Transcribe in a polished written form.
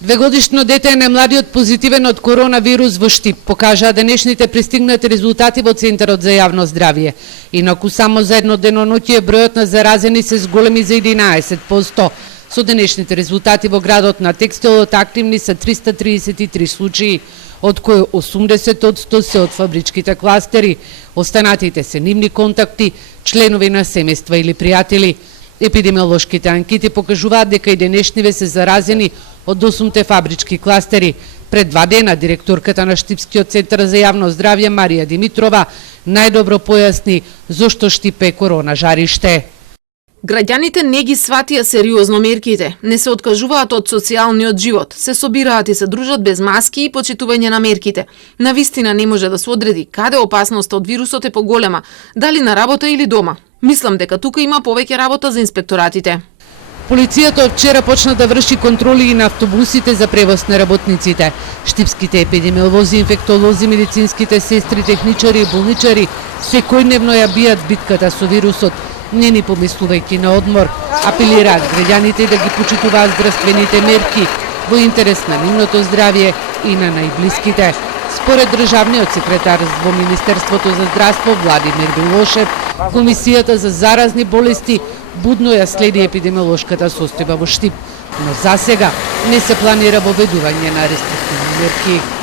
Двегодишно дете е најмладиот позитивен од коронавирус во Штип, покажаа денешните пристигнати резултати во Центарот за јавно здравје. Инаку само за едно деноноќие бројот на заразени се зголеми за 11%. Со денешните резултати во градот на Текстилот активни се 333 случаи, од кои 80% се од фабричките кластери. Останатите се нивни контакти, членови на семејства или пријатели. Епидемиолошките анкети покажуваат дека и денешниве се заразени од 8 фабрички кластери. Пред 2 дена директорката на Штипскиот центар за јавно здравје Марија Димитрова најдобро појасни зошто Штип е корона жариште. Граѓаните не ги сватија сериозно мерките, не се откажуваат од социјалниот живот, се собираат и се дружат без маски и почитување на мерките. Навистина не може да се одреди каде опасноста од вирусот е поголема, дали на работа или дома. Мислам дека тука има повеќе работа за инспекторатите. Полицијата од вчера почна да врши контроли и на автобусите за превоз на работниците. Штипските епидемиолози, инфектолози, медицинските сестри, техничари и болничари секојдневно ја бијат битката со вирусот, не ни помислувајќи на одмор. Апелираат граѓаните да ги почитуваат здравствените мерки во интерес на нивното здравје и на најблиските. Според државниот секретар во Министерството за здравство Владимир Милошев, Комисијата за заразни болести будно ја следи епидемиолошката состојба во Штип, но засега не се планира воведување на рестриктивни мерки.